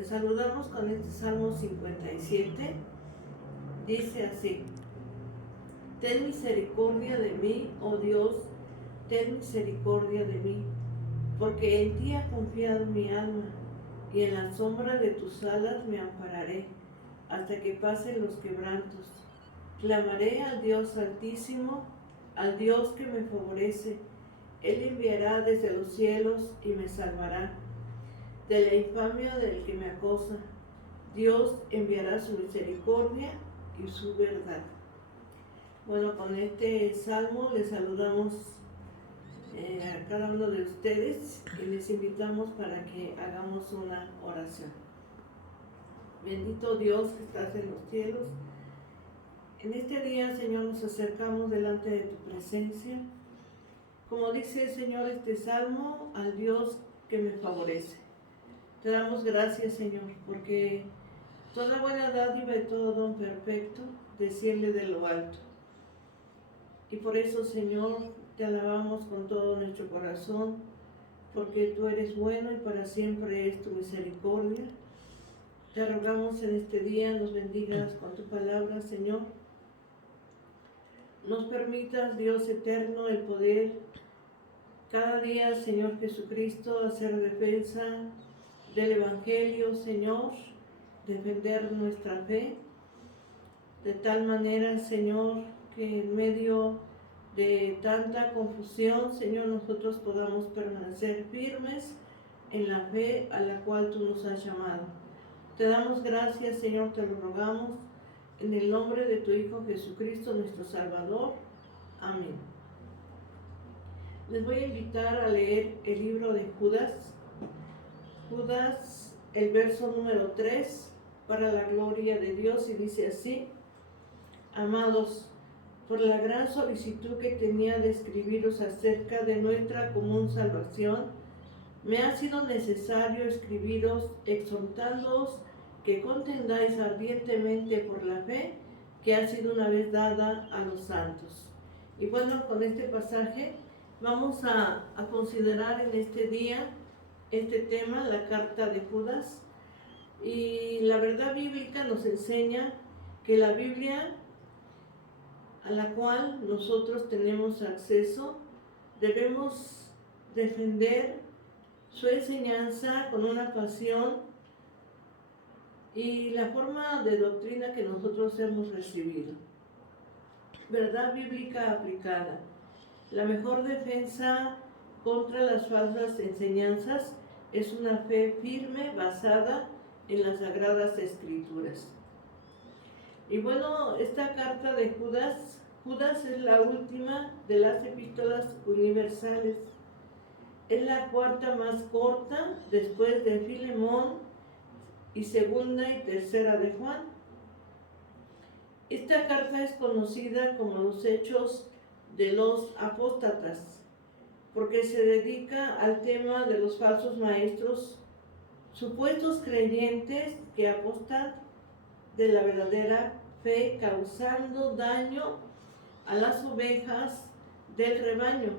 Les saludamos con este Salmo 57. Dice así: Ten misericordia de mí, oh Dios, ten misericordia de mí, porque en ti ha confiado mi alma, y en la sombra de tus alas me ampararé, hasta que pasen los quebrantos. Clamaré al Dios Altísimo, al Dios que me favorece. Él enviará desde los cielos y me salvará de la infamia del que me acosa. Dios enviará su misericordia y su verdad. Bueno, con este salmo les saludamos a cada uno de ustedes y les invitamos para que hagamos una oración. Bendito Dios que estás en los cielos, en este día, Señor, nos acercamos delante de tu presencia. Como dice, Señor, este salmo, al Dios que me favorece. Te damos gracias, Señor, porque toda buena dádiva y todo don perfecto desciende de lo alto. Y por eso, Señor, te alabamos con todo nuestro corazón, porque tú eres bueno y para siempre es tu misericordia. Te rogamos en este día, nos bendigas con tu palabra, Señor. Nos permitas, Dios eterno, el poder cada día, Señor Jesucristo, hacer defensa del Evangelio, Señor, defender nuestra fe, de tal manera, Señor, que en medio de tanta confusión, Señor, nosotros podamos permanecer firmes en la fe a la cual tú nos has llamado. Te damos gracias, Señor, te lo rogamos, en el nombre de tu Hijo Jesucristo, nuestro Salvador. Amén. Les voy a invitar a leer el libro de Judas. Judas, el verso número 3, para la gloria de Dios, y dice así: Amados, por la gran solicitud que tenía de escribiros acerca de nuestra común salvación, me ha sido necesario escribiros exhortándoos que contendáis ardientemente por la fe que ha sido una vez dada a los santos. Y bueno, con este pasaje vamos a considerar en este día este tema, la carta de Judas. Y la verdad bíblica nos enseña que la Biblia a la cual nosotros tenemos acceso, debemos defender su enseñanza con una pasión y la forma de doctrina que nosotros hemos recibido. Verdad bíblica aplicada. La mejor defensa contra las falsas enseñanzas es una fe firme basada en las Sagradas Escrituras. Y bueno, esta carta de Judas es la última de las epístolas universales. Es la cuarta más corta después de Filemón y segunda y tercera de Juan. Esta carta es conocida como los Hechos de los Apóstatas, porque se dedica al tema de los falsos maestros, supuestos creyentes que apostan de la verdadera fe, causando daño a las ovejas del rebaño.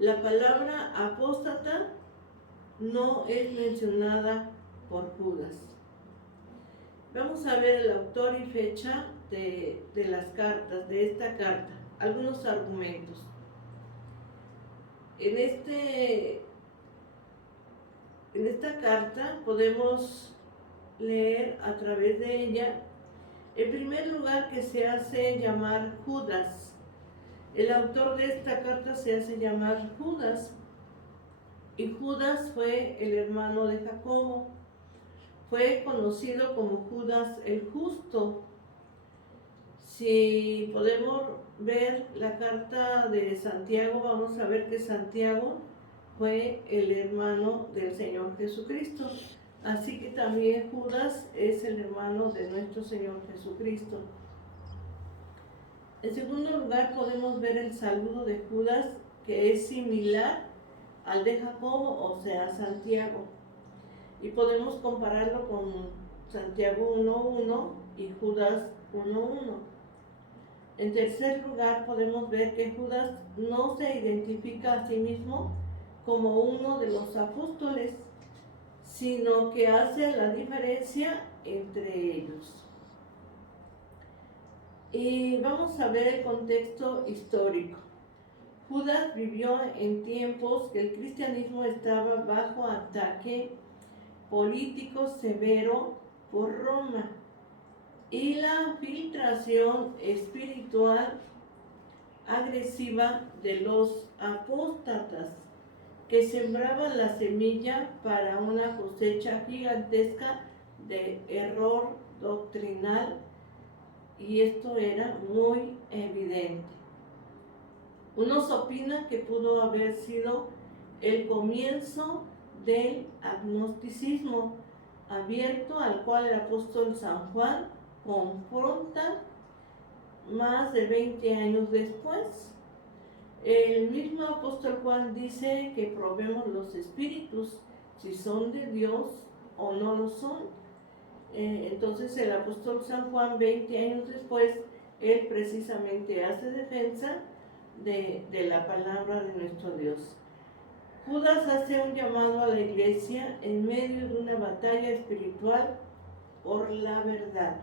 La palabra apóstata no es mencionada por Judas. Vamos a ver el autor y fecha de las cartas, de esta carta, algunos argumentos. En esta carta podemos leer a través de ella, en primer lugar, que se hace llamar Judas. El autor de esta carta se hace llamar Judas, y Judas fue el hermano de Jacobo. Fue conocido como Judas el Justo. Si podemos ver la carta de Santiago, vamos a ver que Santiago fue el hermano del Señor Jesucristo. Así que también Judas es el hermano de nuestro Señor Jesucristo. En segundo lugar, podemos ver el saludo de Judas, que es similar al de Jacobo, o sea, Santiago. Y podemos compararlo con Santiago 1.1 y Judas 1.1. En tercer lugar, podemos ver que Judas no se identifica a sí mismo como uno de los apóstoles, sino que hace la diferencia entre ellos. Y vamos a ver el contexto histórico. Judas vivió en tiempos que el cristianismo estaba bajo ataque político severo por Roma y la filtración espiritual agresiva de los apóstatas que sembraban la semilla para una cosecha gigantesca de error doctrinal, y esto era muy evidente. Unos opinan que pudo haber sido el comienzo del agnosticismo abierto, al cual el apóstol San Juan confronta más de 20 años después. El mismo apóstol Juan dice que probemos los espíritus, si son de Dios o no lo son. Entonces el apóstol San Juan, 20 años después, él precisamente hace defensa de la palabra de nuestro Dios. Judas hace un llamado a la iglesia en medio de una batalla espiritual por la verdad.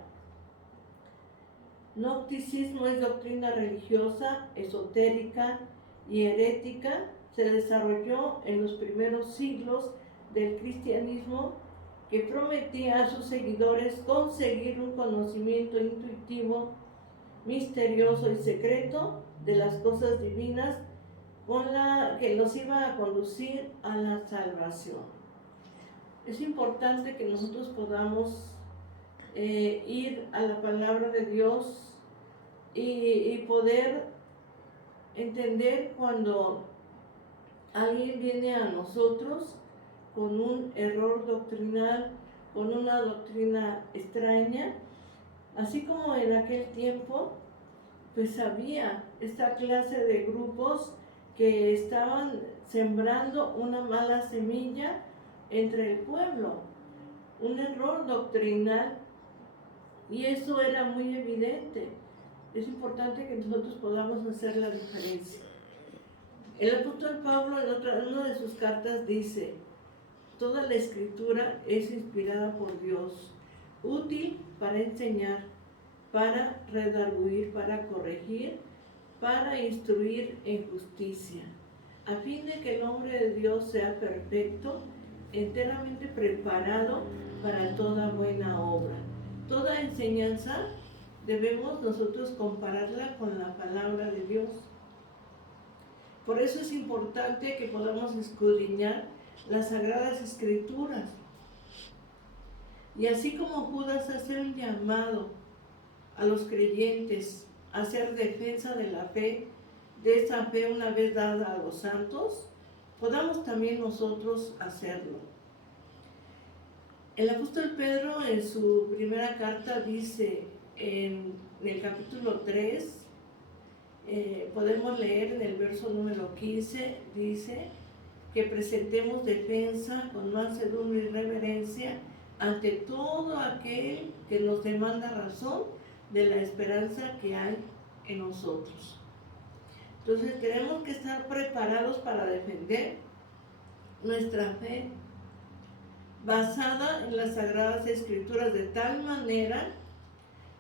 Gnosticismo es doctrina religiosa, esotérica y herética. Se desarrolló en los primeros siglos del cristianismo, que prometía a sus seguidores conseguir un conocimiento intuitivo, misterioso y secreto de las cosas divinas, con la que los iba a conducir a la salvación. Es importante que nosotros podamos ir a la palabra de Dios y poder entender cuando alguien viene a nosotros con un error doctrinal, con una doctrina extraña, así como en aquel tiempo pues había esta clase de grupos que estaban sembrando una mala semilla entre el pueblo, un error doctrinal, y eso era muy evidente. Es importante que nosotros podamos hacer la diferencia. El apóstol Pablo en una de sus cartas dice: toda la escritura es inspirada por Dios, útil para enseñar, para redarguir, para corregir, para instruir en justicia, a fin de que el hombre de Dios sea perfecto, enteramente preparado para toda buena obra. Toda enseñanza debemos nosotros compararla con la palabra de Dios. Por eso es importante que podamos escudriñar las Sagradas Escrituras. Y así como Judas hace un llamado a los creyentes a hacer defensa de la fe, de esa fe una vez dada a los santos, podamos también nosotros hacerlo. El apóstol Pedro en su primera carta dice en el capítulo 3, podemos leer en el verso número 15, dice que presentemos defensa con mansedumbre y reverencia ante todo aquel que nos demanda razón de la esperanza que hay en nosotros. Entonces tenemos que estar preparados para defender nuestra fe basada en las Sagradas Escrituras, de tal manera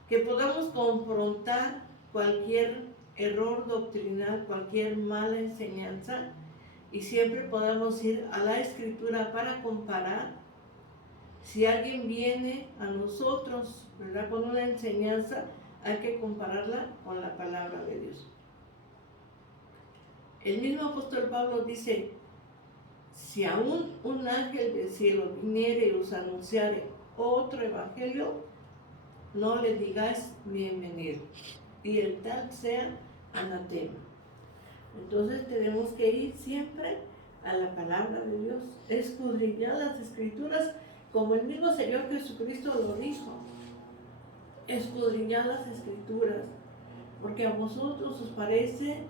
que podamos confrontar cualquier error doctrinal, cualquier mala enseñanza, y siempre podamos ir a la Escritura para comparar. Si alguien viene a nosotros, ¿verdad?, con una enseñanza, hay que compararla con la palabra de Dios. El mismo apóstol Pablo dice: si aún un ángel del cielo viniere y os anunciare otro evangelio, no le digáis bienvenido, y el tal sea anatema. Entonces tenemos que ir siempre a la palabra de Dios, escudriñar las Escrituras, como el mismo Señor Jesucristo lo dijo: escudriñad las Escrituras, porque a vosotros os parece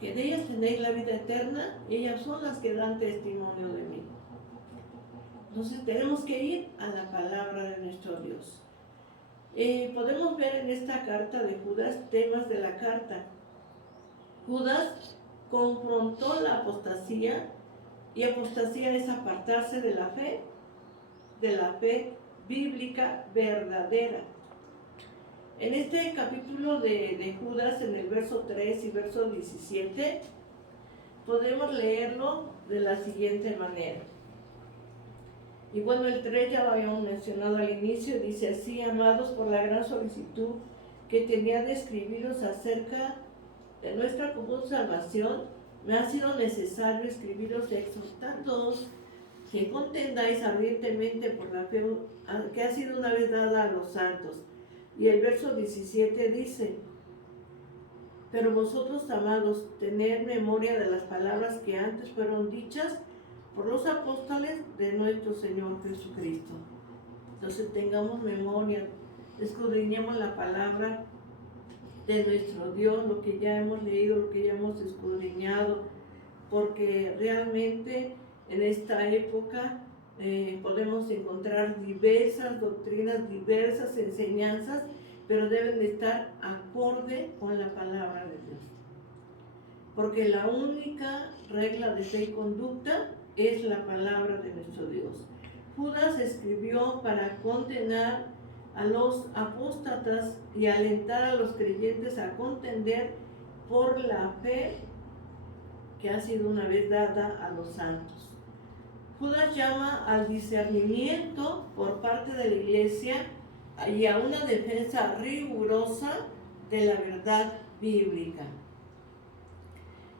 que de ellas tenéis la vida eterna, y ellas son las que dan testimonio de mí. Entonces tenemos que ir a la palabra de nuestro Dios. Podemos ver en esta carta de Judas temas de la carta. Judas confrontó la apostasía, y apostasía es apartarse de la fe, de la fe bíblica verdadera. En este capítulo de Judas, en el verso 3 y verso 17, podemos leerlo de la siguiente manera. Y bueno, el 3 ya lo habíamos mencionado al inicio, dice así: amados, por la gran solicitud que tenía de escribiros acerca de nuestra común salvación, me ha sido necesario escribiros exhortándoos que contendáis ardientemente por la fe que ha sido una vez dada a los santos. Y el verso 17 dice: pero vosotros, amados, tened memoria de las palabras que antes fueron dichas por los apóstoles de nuestro Señor Jesucristo. Entonces tengamos memoria, escudriñemos la palabra de nuestro Dios, lo que ya hemos leído, lo que ya hemos escudriñado, porque realmente en esta época podemos encontrar diversas doctrinas, diversas enseñanzas, pero deben de estar acorde con la palabra de Dios. Porque la única regla de fe y conducta es la palabra de nuestro Dios. Judas escribió para condenar a los apóstatas y alentar a los creyentes a contender por la fe que ha sido una vez dada a los santos. Judas llama al discernimiento por parte de la iglesia y a una defensa rigurosa de la verdad bíblica.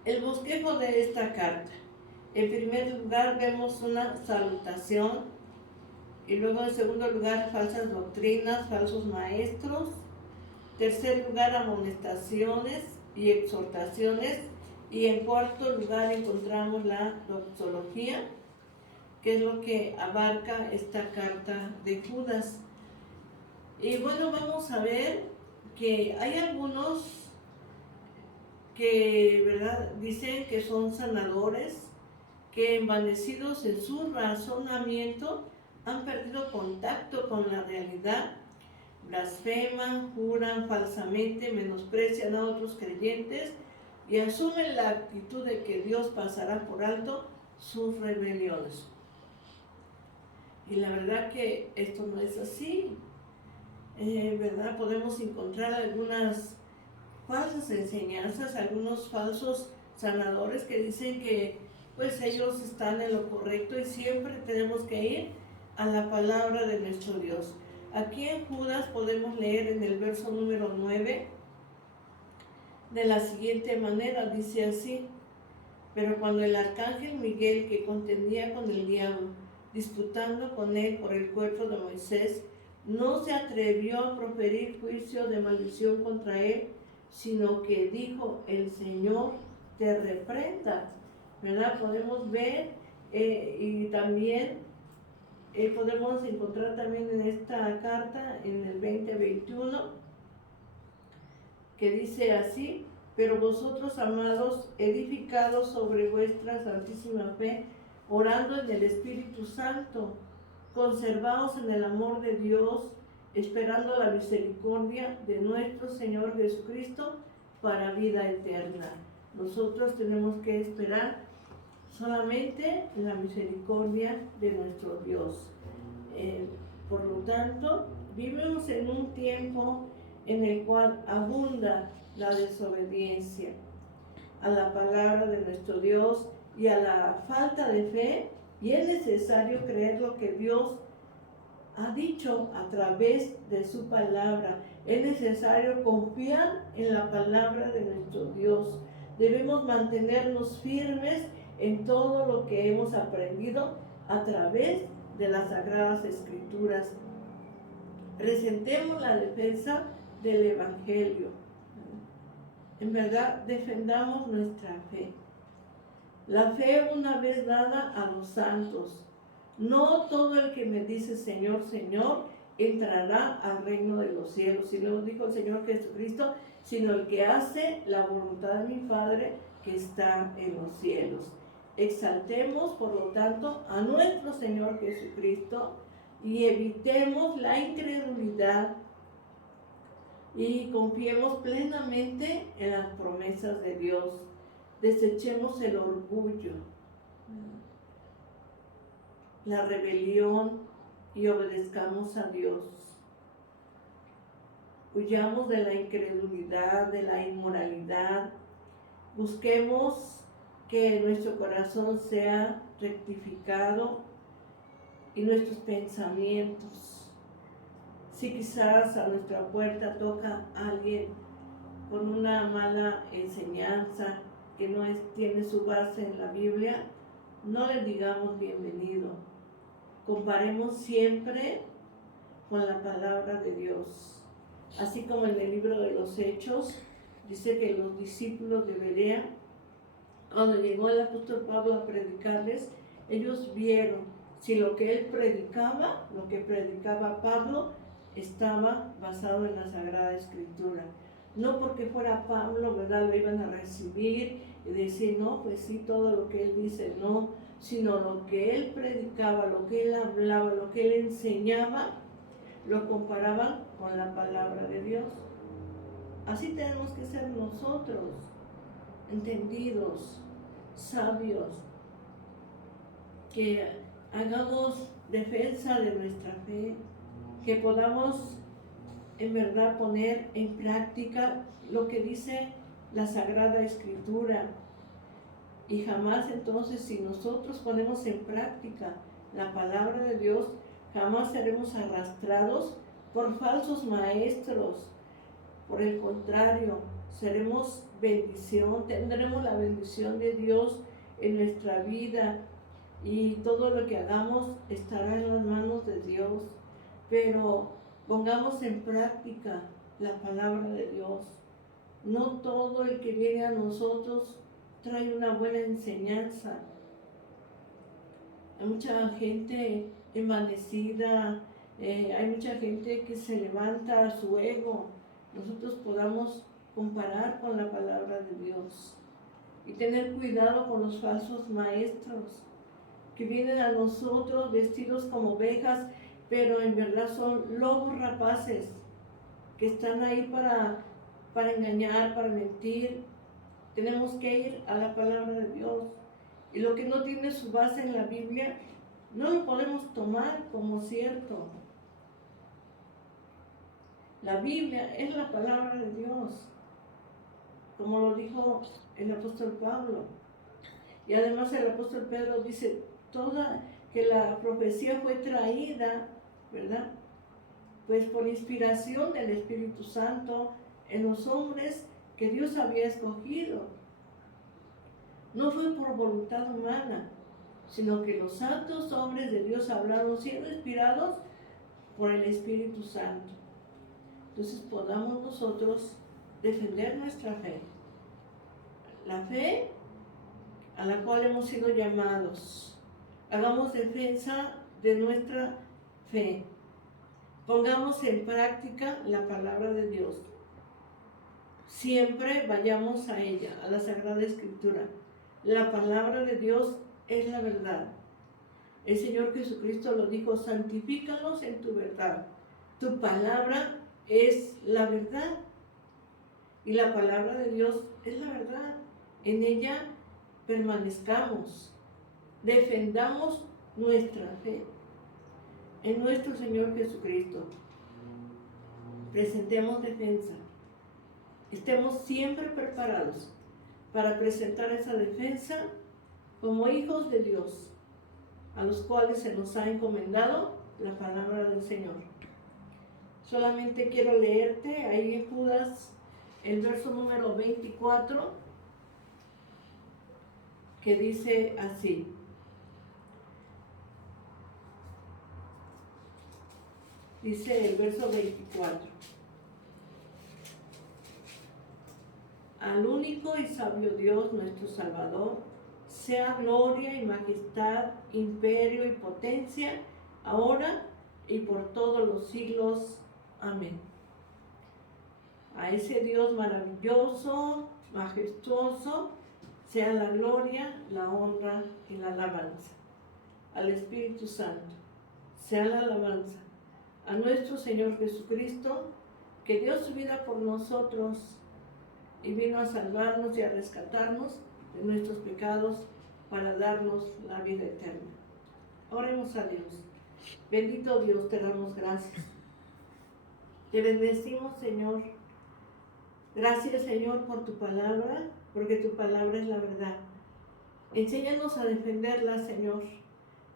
El bosquejo de esta carta. En primer lugar vemos una salutación, y luego en segundo lugar falsas doctrinas, falsos maestros. Tercer lugar, amonestaciones y exhortaciones. Y en cuarto lugar encontramos la doxología, que es lo que abarca esta carta de Judas. Y bueno, vamos a ver que hay algunos que, ¿verdad?, dicen que son sanadores, que envanecidos en su razonamiento han perdido contacto con la realidad, blasfeman, juran falsamente, menosprecian a otros creyentes y asumen la actitud de que Dios pasará por alto sus rebeliones. Y la verdad que esto no es así, ¿verdad? Podemos encontrar algunas falsas enseñanzas, algunos falsos sanadores que dicen que pues ellos están en lo correcto, y siempre tenemos que ir a la palabra de nuestro Dios. Aquí en Judas podemos leer en el verso número 9 de la siguiente manera, dice así: pero cuando el arcángel Miguel, que contendía con el diablo, disputando con él por el cuerpo de Moisés, no se atrevió a proferir juicio de maldición contra él, sino que dijo: el Señor te reprenda. ¿Verdad? Podemos ver y también podemos encontrar también en esta carta, en el 20-21, que dice así: pero vosotros, amados, edificados sobre vuestra santísima fe, orando en el Espíritu Santo, conservaos en el amor de Dios, esperando la misericordia de nuestro Señor Jesucristo para vida eterna. Nosotros tenemos que esperar solamente la misericordia de nuestro Dios. Por lo tanto, vivimos en un tiempo en el cual abunda la desobediencia a la palabra de nuestro Dios y a la falta de fe, y es necesario creer lo que Dios ha dicho a través de su palabra. Es necesario confiar en la palabra de nuestro Dios. Debemos mantenernos firmes en todo lo que hemos aprendido a través de las Sagradas Escrituras. Presentemos la defensa del Evangelio. En verdad, defendamos nuestra fe. La fe una vez dada a los santos. No todo el que me dice Señor, Señor, entrará al reino de los cielos. Y luego dijo el Señor Jesucristo, sino el que hace la voluntad de mi Padre que está en los cielos. Exaltemos, por lo tanto, a nuestro Señor Jesucristo y evitemos la incredulidad y confiemos plenamente en las promesas de Dios. Desechemos el orgullo, la rebelión, y obedezcamos a Dios. Huyamos de la incredulidad, de la inmoralidad. Busquemos que nuestro corazón sea rectificado y nuestros pensamientos. Si quizás a nuestra puerta toca alguien con una mala enseñanza que no tiene su base en la Biblia, no le digamos bienvenido. Comparemos siempre con la palabra de Dios. Así como en el libro de los Hechos, dice que los discípulos de Berea, cuando llegó el apóstol Pablo a predicarles, ellos vieron si lo que él predicaba, lo que predicaba Pablo, estaba basado en la Sagrada Escritura. No porque fuera Pablo, ¿verdad?, lo iban a recibir y decir, no, pues sí, todo lo que él dice, no, sino lo que él predicaba, lo que él hablaba, lo que él enseñaba, lo comparaban con la palabra de Dios. Así tenemos que ser nosotros, entendidos, sabios, que hagamos defensa de nuestra fe, que podamos en verdad poner en práctica lo que dice la Sagrada Escritura. Y jamás entonces, si nosotros ponemos en práctica la palabra de Dios, jamás seremos arrastrados por falsos maestros. Por el contrario, seremos bendición, tendremos la bendición de Dios en nuestra vida y todo lo que hagamos estará en las manos de Dios. Pero pongamos en práctica la palabra de Dios. No todo el que viene a nosotros trae una buena enseñanza. Hay mucha gente envanecida, hay mucha gente que se levanta a su ego. Nosotros podamos comparar con la palabra de Dios y tener cuidado con los falsos maestros que vienen a nosotros vestidos como ovejas, pero en verdad son lobos rapaces que están ahí para engañar, para mentir. Tenemos que ir a la palabra de Dios. Y lo que no tiene su base en la Biblia, no lo podemos tomar como cierto. La Biblia es la palabra de Dios, como lo dijo el apóstol Pablo. Y además el apóstol Pedro dice, que la profecía fue traída, ¿verdad?, pues por inspiración del Espíritu Santo en los hombres que Dios había escogido. No fue por voluntad humana, sino que los santos hombres de Dios hablaron siendo inspirados por el Espíritu Santo. Entonces podamos nosotros defender nuestra fe, la fe a la cual hemos sido llamados. Hagamos defensa de nuestra fe. Pongamos en práctica la palabra de Dios. Siempre vayamos a ella, a la Sagrada Escritura. La palabra de Dios es la verdad. El Señor Jesucristo lo dijo, santifícalos en tu verdad. Tu palabra es la verdad. Y la palabra de Dios es la verdad. En ella permanezcamos. Defendamos nuestra fe en nuestro Señor Jesucristo. Presentemos defensa. Estemos siempre preparados para presentar esa defensa como hijos de Dios, a los cuales se nos ha encomendado la palabra del Señor. Solamente quiero leerte ahí en Judas el verso número 24, que dice así. Dice el verso 24. Al único y sabio Dios, nuestro Salvador, sea gloria y majestad, imperio y potencia, ahora y por todos los siglos. Amén. A ese Dios maravilloso, majestuoso, sea la gloria, la honra y la alabanza. Al Espíritu Santo, sea la alabanza. A nuestro Señor Jesucristo, que dio su vida por nosotros y vino a salvarnos y a rescatarnos de nuestros pecados para darnos la vida eterna. Oremos a Dios. Bendito Dios, te damos gracias. Te bendecimos, Señor. Gracias, Señor, por tu palabra, porque tu palabra es la verdad. Enséñanos a defenderla, Señor.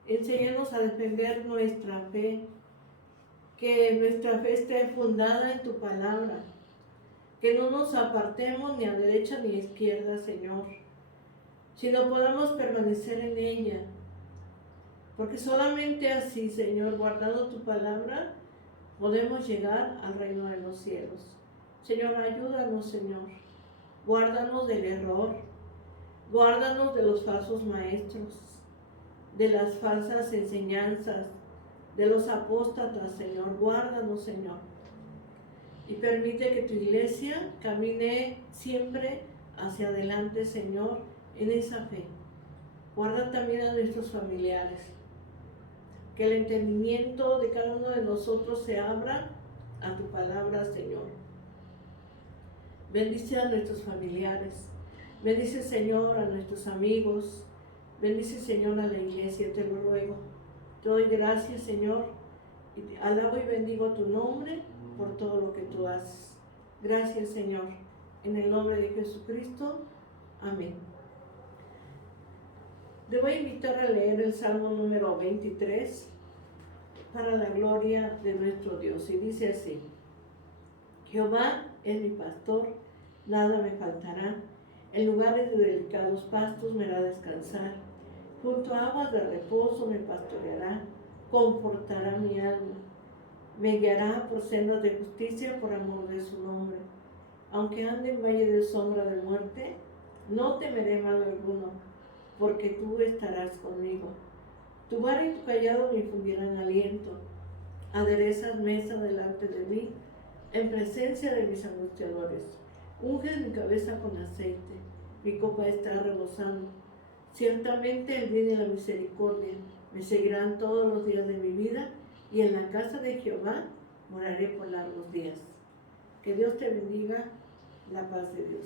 Enséñanos a defender nuestra fe. Que nuestra fe esté fundada en tu palabra. Que no nos apartemos ni a derecha ni a izquierda, Señor, sino podamos permanecer en ella. Porque solamente así, Señor, guardando tu palabra, podemos llegar al reino de los cielos. Señor, ayúdanos, Señor. Guárdanos del error. Guárdanos de los falsos maestros, de las falsas enseñanzas, de los apóstatas, Señor. Guárdanos, Señor. Y permite que tu iglesia camine siempre hacia adelante, Señor, en esa fe. Guarda también a nuestros familiares. Que el entendimiento de cada uno de nosotros se abra a tu palabra, Señor. Bendice a nuestros familiares. Bendice, Señor, a nuestros amigos. Bendice, Señor, a la iglesia, te lo ruego. Te doy gracias, Señor, y alabo y bendigo tu nombre por todo lo que tú haces. Gracias, Señor. En el nombre de Jesucristo. Amén. Te voy a invitar a leer el Salmo número 23 para la gloria de nuestro Dios. Y dice así: Jehová es mi pastor, nada me faltará. En lugares de delicados pastos me hará descansar. Junto a aguas de reposo me pastoreará, confortará mi alma. Me guiará por sendas de justicia por amor de su nombre. Aunque ande en valle de sombra de muerte, no temeré mal alguno, porque tú estarás conmigo. Tu vara y tu callado me infundirán aliento. Aderezas mesa delante de mí, en presencia de mis angustiadores. Unges mi cabeza con aceite, mi copa está rebosando. Ciertamente el bien y la misericordia me seguirán todos los días de mi vida, y en la casa de Jehová moraré por largos días. Que Dios te bendiga, la paz de Dios.